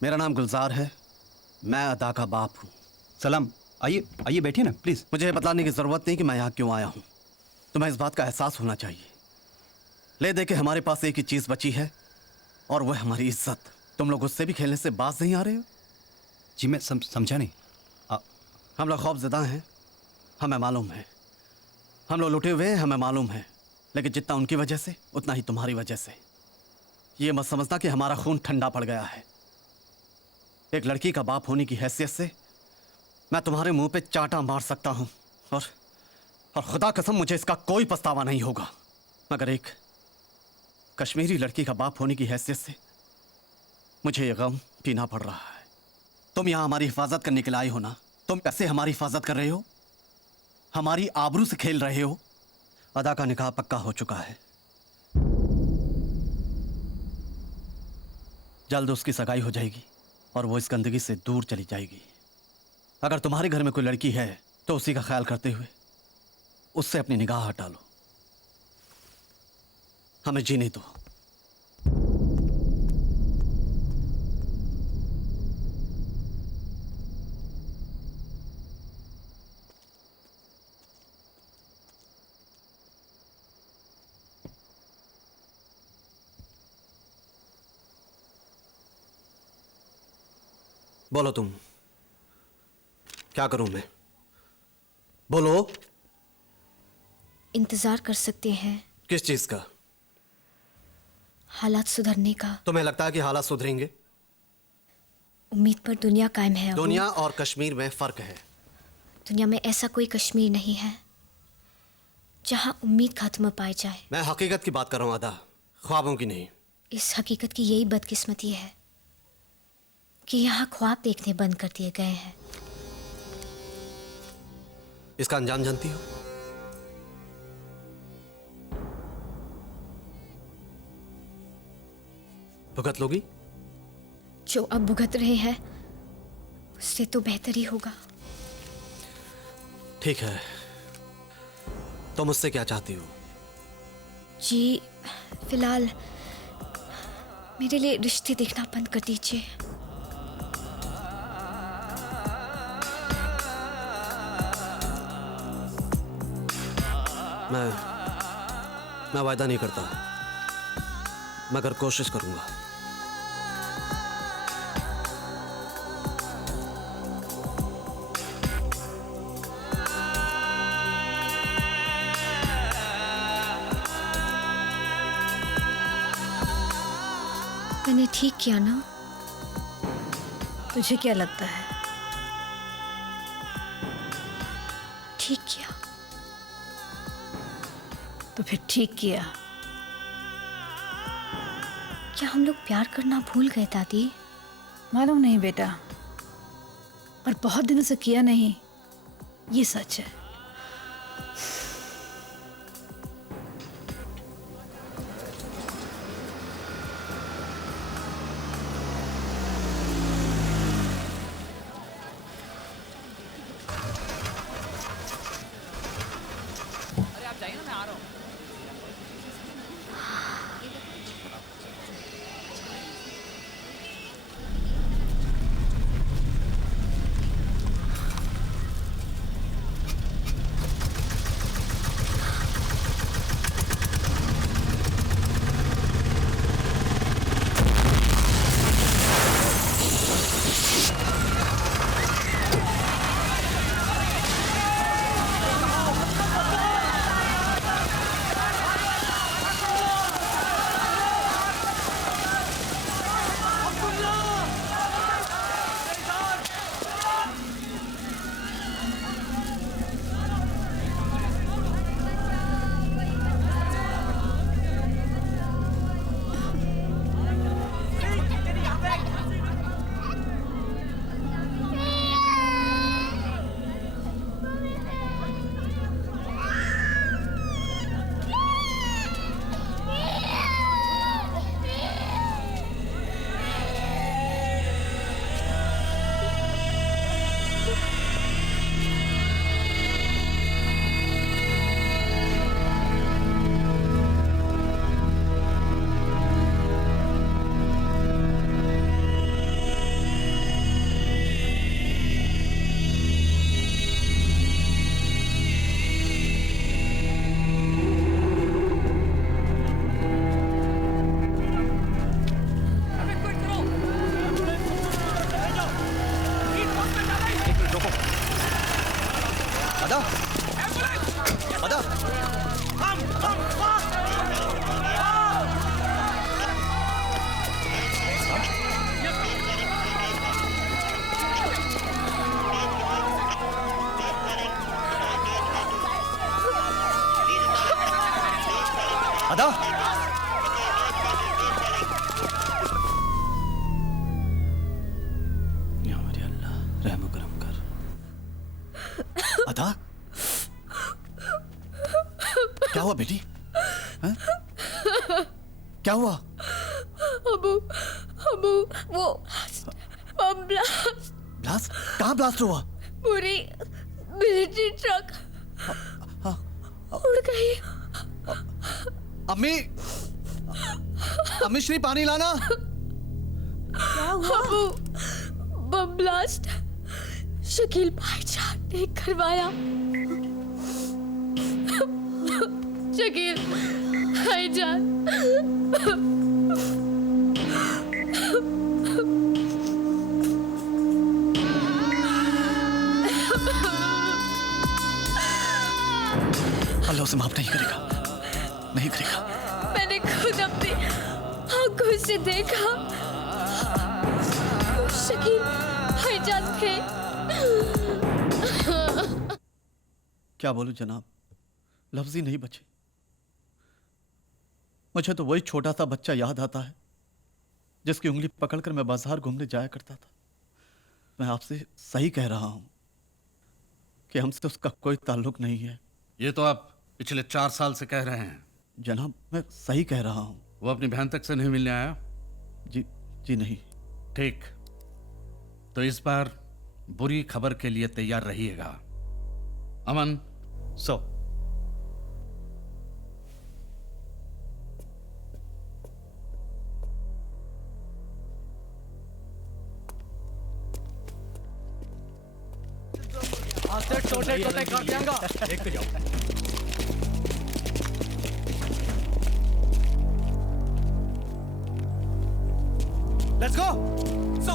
मेरा नाम गुलजार है, मैं अदा का बाप हूँ। सलाम। आइए आइए बैठिए ना प्लीज। मुझे बताने की जरूरत नहीं कि मैं यहाँ क्यों आया हूँ। तुम्हें इस बात का एहसास होना चाहिए। ले दे के हमारे पास एक ही चीज बची है और वह हमारी इज्जत। तुम लोग उससे भी खेलने से बाज नहीं आ रहे हो। जी मैं समझा नहीं। हम लोग खौफजदा हैं, हमें मालूम है। हम लोग लुटे हुए हैं, हमें मालूम है। लेकिन जितना उनकी वजह से उतना ही तुम्हारी वजह से। ये मत समझना कि हमारा खून ठंडा पड़ गया है। एक लड़की का बाप होने की हैसियत से मैं तुम्हारे मुंह पे चांटा मार सकता हूं और खुदा कसम मुझे इसका कोई पछतावा नहीं होगा। मगर एक कश्मीरी लड़की का बाप होने की हैसियत से मुझे ये गम पीना पड़ रहा है। तुम यहां हमारी हिफाजत करने के लिए आए हो ना। तुम कैसे हमारी हिफाजत कर रहे हो? हमारी आबरू से खेल रहे हो। अदा का निकाह पक्का हो चुका है, जल्द उसकी सगाई हो जाएगी और वो इस गंदगी से दूर चली जाएगी। अगर तुम्हारे घर में कोई लड़की है तो उसी का ख्याल करते हुए उससे अपनी निगाह हटा लो। हमें जीने दो। बोलो तुम, क्या करूं मैं? बोलो। इंतजार कर सकते हैं किस चीज का? हालात सुधरने का। तुम्हें लगता है कि हालात सुधरेंगे? उम्मीद पर दुनिया कायम है। दुनिया और कश्मीर में फर्क है। दुनिया में ऐसा कोई कश्मीर नहीं है जहां उम्मीद खत्म पाई जाए। मैं हकीकत की बात कर रहा हूं अदा, ख्वाबों की नहीं। इस हकीकत की यही बदकिस्मती है कि यहाँ ख्वाब देखने बंद कर दिए गए हैं। इसका अंजाम जानती हो? भुगत लोगी? जो अब भुगत रहे हैं उससे तो बेहतर ही होगा। ठीक है, तुम मुझसे क्या चाहती हो? जी फिलहाल मेरे लिए रिश्ते देखना बंद कर दीजिए। मैं वायदा नहीं करता, मगर कोशिश करूंगा। मैंने ठीक किया ना? तुझे क्या लगता है? ठीक किया। तो फिर ठीक किया। क्या हम लोग प्यार करना भूल गए दादी? मालूम नहीं बेटा, पर बहुत दिनों से किया नहीं, ये सच है। अदा, या मेरे अल्लाह रहम करम कर। अदा, क्या हुआ बेटी? हाँ? क्या हुआ? अबू अबू वो बम ब्लास्ट ब्लास्ट? कहाँ ब्लास्ट हुआ? पूरी मिलिट्री ट्रक उड़ गई। अम्मी, अम्मी श्री पानी लाना। क्या हुआ? अबू बम ब्लास्ट शकील भाईजान ने करवाया। शकील भाईजान अल्लाह उसे माफ नहीं करेगा, नहीं करेगा। मैंने खुद अपनी आंखों से देखा, शकील भाईजान थे। क्या बोलूं जनाब, लफ्ज ही नहीं बचे। मुझे तो वही छोटा सा बच्चा याद आता है जिसकी उंगली पकड़कर मैं बाजार घूमने जाया करता था। मैं आपसे सही कह रहा हूं कि हमसे उसका कोई ताल्लुक नहीं है। ये तो आप पिछले 4 साल से कह रहे हैं। जनाब मैं सही कह रहा हूं। वो अपनी बहन तक से नहीं मिलने आया? जी जी नहीं। ठीक, तो इस बार बुरी खबर के लिए तैयार रहिएगा। अमन, सो छोटे छोटे कर दियांगा। देखते जाओ। Let's go. So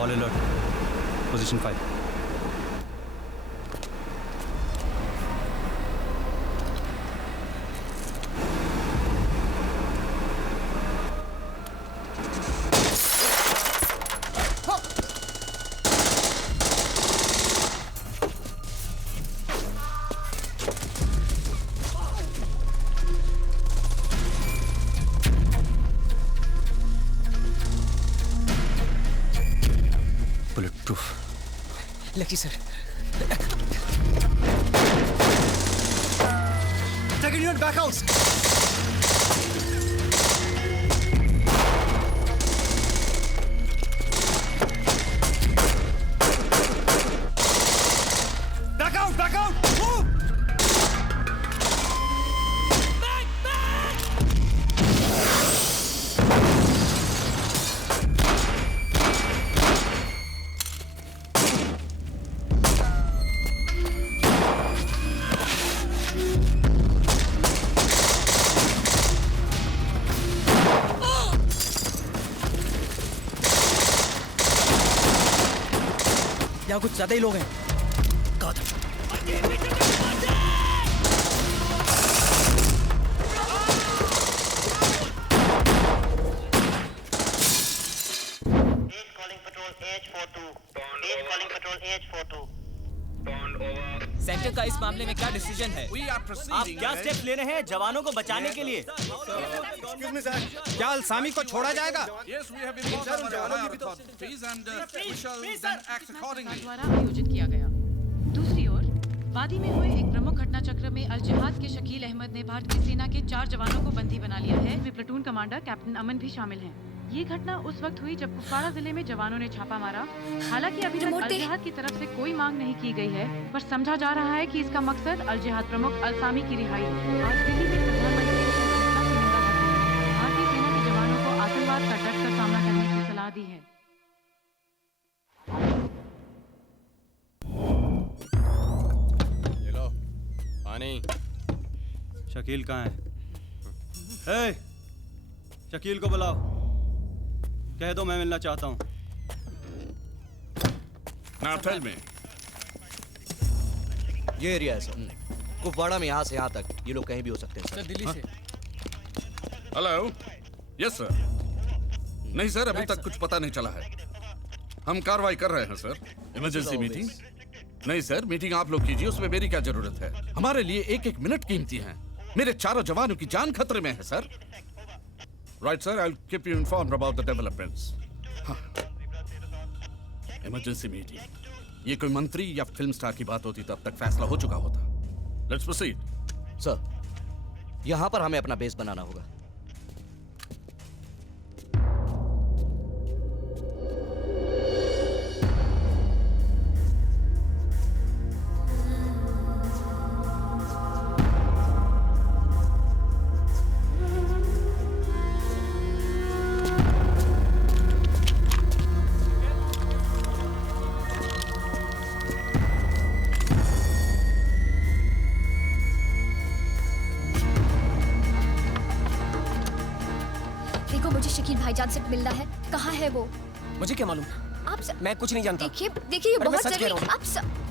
all alert, position 5। Lucky sir, Second unit back out. Back out, back out. Move. यहाँ कुछ ज्यादा ही लोग हैं। सेंटर का इस मामले में क्या डिसीजन है? आप क्या स्टेप ले रहे हैं जवानों को बचाने के लिए? क्या अलसामी को छोड़ा जाएगा? द्वारा आयोजित किया गया। दूसरी ओर वादी में हुए एक प्रमुख घटना चक्र में अल जिहाद के शकील अहमद ने भारतीय सेना के 4 जवानों को बंदी बना लिया है। वे प्लेटून कमांडर कैप्टन अमन भी शामिल हैं। ये घटना उस वक्त हुई जब कुपवाड़ा जिले में जवानों ने छापा मारा। हालांकि अभी तक अल जिहाद की तरफ से कोई मांग नहीं की गई है, पर समझा जा रहा है कि इसका मकसद अल जिहाद प्रमुख अल-सामी की रिहाई है। आज दिल्ली में प्रधानमंत्री ने इस घटना की निंदा करते हुए भारतीय सेना के जवानों को आतंकवाद का डट कर सामना करने की सलाह दी है। पानी। शकील कहाँ है? ए, शकील को बुलाओ, कह दो मैं मिलना चाहता हूँ। Now tell me. ये एरिया है सर, कुपवाड़ा में यहाँ से यहाँ तक ये लोग कहीं भी हो सकते हैं सर। दिल्ली से। Hello, yes sir. नहीं सर, अभी तक कुछ पता नहीं चला है। हम कार्रवाई कर रहे हैं सर। Emergency meeting? नहीं सर, मीटिंग आप लोग कीजिए, उसमें मेरी क्या जरूरत है? हमारे लिए एक एक मिनट कीमती है। मेरे चारों जवानों की जान खतरे में है sir. Right sir, I will keep you informed about the developments. Emergency meeting, ये कोई मंत्री या फिल्म स्टार की बात होती तो अब तक फैसला हो चुका होता। Let's proceed. सर, यहाँ पर हमें अपना बेस बनाना होगा। शकील भाईजान से मिलना है। कहाँ है वो? मुझे क्या मालूम? मैं कुछ नहीं जानता। देखिए देखिए, ये अरे मैं बहुत सच कह रहा जरूरी। हूँ।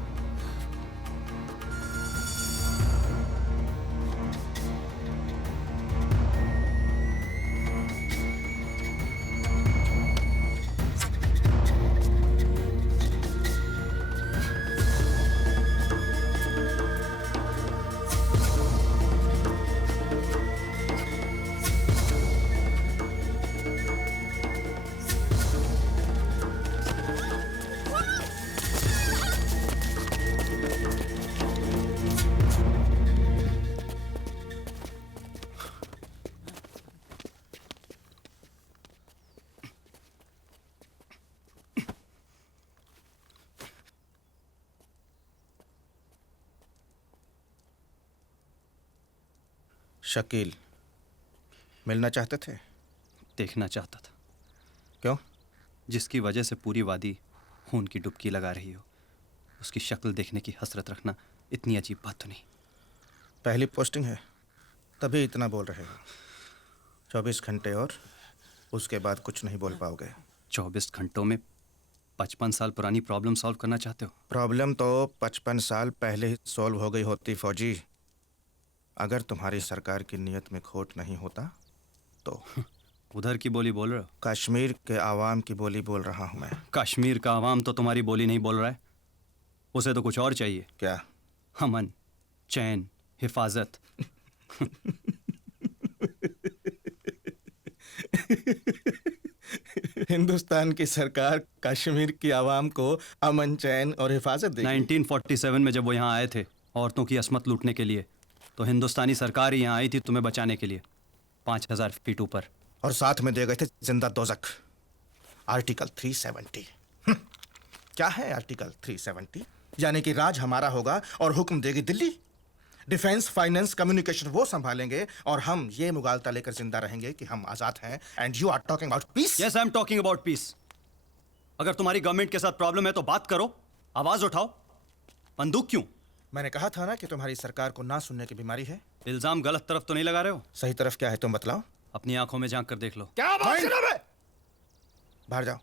शकील मिलना चाहते थे? देखना चाहता था। क्यों? जिसकी वजह से पूरी वादी खून की डुबकी लगा रही हो, उसकी शक्ल देखने की हसरत रखना इतनी अजीब बात तो नहीं। पहली पोस्टिंग है तभी इतना बोल रहे हो। 24 घंटे और उसके बाद कुछ नहीं बोल पाओगे। 24 घंटों में 55 साल पुरानी प्रॉब्लम सॉल्व करना चाहते हो? प्रॉब्लम तो 55 साल पहले ही सॉल्व हो गई होती फौजी, अगर तुम्हारी सरकार की नीयत में खोट नहीं होता तो। उधर की बोली बोल रहे हो? कश्मीर के आवाम की बोली बोल रहा हूं मैं। कश्मीर का आवाम तो तुम्हारी बोली नहीं बोल रहा है, उसे तो कुछ और चाहिए। क्या? अमन, चैन, हिफाजत। हिंदुस्तान की सरकार कश्मीर की आवाम को अमन, चैन और हिफाजत देगी। 1947 में जब वो यहाँ आए थे औरतों की असमत लूटने के लिए, तो हिंदुस्तानी सरकार ही यहाँ आई थी तुम्हें बचाने के लिए, 5000 फीट ऊपर। और साथ में दे गए थे जिंदा दोजक। आर्टिकल 370। क्या है आर्टिकल 370? यानी कि राज हमारा होगा और हुक्म देगी दिल्ली। डिफेंस, फाइनेंस, कम्युनिकेशन वो संभालेंगे और हम ये मुगालता लेकर जिंदा रहेंगे कि हम आजाद हैं। And you are talking about peace? Yes, I am talking about peace. अगर तुम्हारी गवर्नमेंट के साथ प्रॉब्लम है तो बात करो, आवाज उठाओ। बंदूक क्यों? मैंने कहा था ना कि तुम्हारी सरकार को ना सुनने की बीमारी है। इल्जाम गलत तरफ तो नहीं लगा रहे हो? सही तरफ क्या है तुम बतलाओ। अपनी आंखों में झांक कर देख लो। क्या बात कर रहे हो? बाहर जाओ।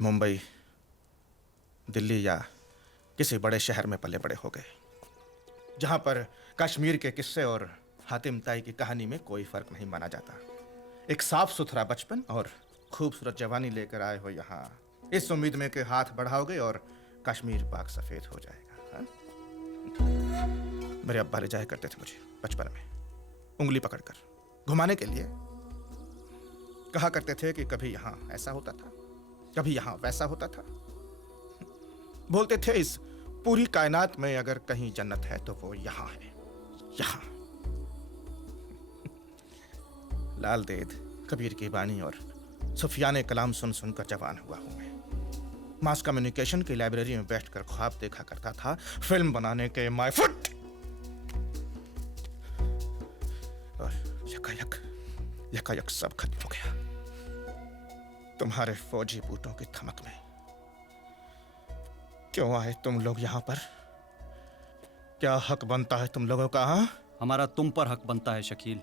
मुंबई, दिल्ली या किसी बड़े शहर में पले बड़े हो गए, जहां पर कश्मीर के किस्से और हातिम ताई की कहानी में कोई फर्क नहीं माना जाता। एक साफ सुथरा बचपन और खूबसूरत जवानी लेकर आए हो यहाँ, इस उम्मीद में कि हाथ बढ़ाओगे और कश्मीर पाक सफेद हो जाएगा। हा? मेरे अब्बा ले जाया करते थे मुझे बचपन में, उंगली पकड़कर घुमाने के लिए। कहा करते थे कि कभी यहाँ ऐसा होता था, कभी यहाँ वैसा होता था। बोलते थे इस पूरी कायनात में अगर कहीं जन्नत है तो वो यहाँ है, यहाँ। लाल देद, कबीर की बानी और सुफियाने कलाम सुन सुनकर जवान हुआ हूं मैं। मास कम्युनिकेशन की लाइब्रेरी में बैठकर ख्वाब देखा करता था फिल्म बनाने के। My foot! और यकायक सब खत्म हो गया तुम्हारे फौजी बूटों की धमक में। क्यों आए तुम लोग यहाँ पर? क्या हक बनता है तुम लोगों का? हाँ? हमारा तुम पर हक बनता है शकील।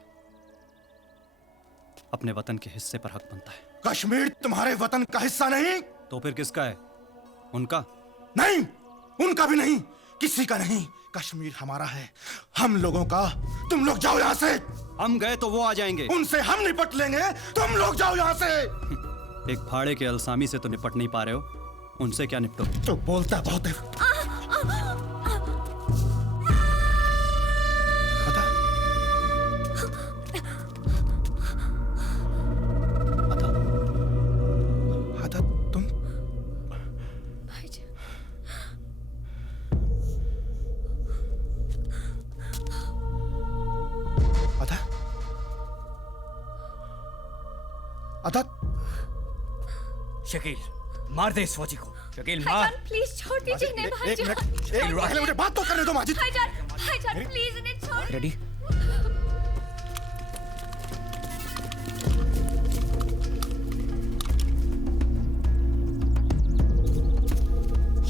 अपने वतन के हिस्से पर हक बनता है। कश्मीर तुम्हारे वतन का हिस्सा नहीं? तो फिर किसका है? उनका? नहीं, उनका भी नहीं, किसी का नहीं। कश्मीर हमारा है, हम लोगों का। तुम लोग जाओ यहाँ से। हम गए तो वो आ जाएंगे। उनसे हम निपट लेंगे, तुम लोग जाओ यहाँ से। एक भाड़े के अलसामी से तो निपट नहीं पा रहे हो, उनसे क्या निपटो? तो बोलता बहुत है। अदा, तुम भाईजान, अदा, अदा, शकील मार दे इस फौजी को। शकील मार। भाईजान प्लीज छोड़ दीजिए इन्हें। एक भाईजान, मिनट, पहले मुझे बात तो करने दो माजिद। भाईजान, भाईजान प्लीज इन्हें छोड़। रेडी?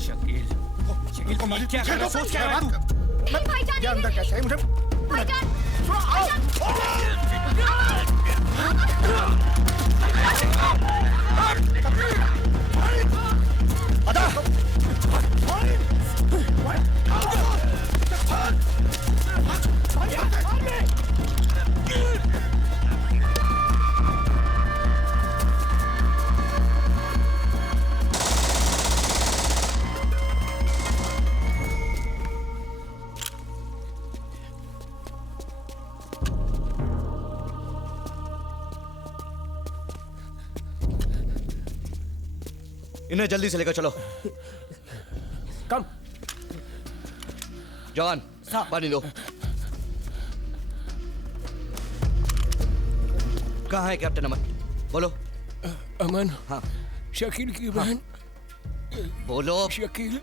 शकील, शकील को माजिद क्या कर रहा है? सोच क्या रहा है तू? नहीं भाईजान, ये अंदर कैसे है? मुझे भाईजान, अदा, इन्हें जल्दी से लेकर चलो। कम। जवान, पानी दो। कहाँ है कैप्टन अमन? बोलो। अमन? हाँ। शकील की बहन। बोलो। शकील।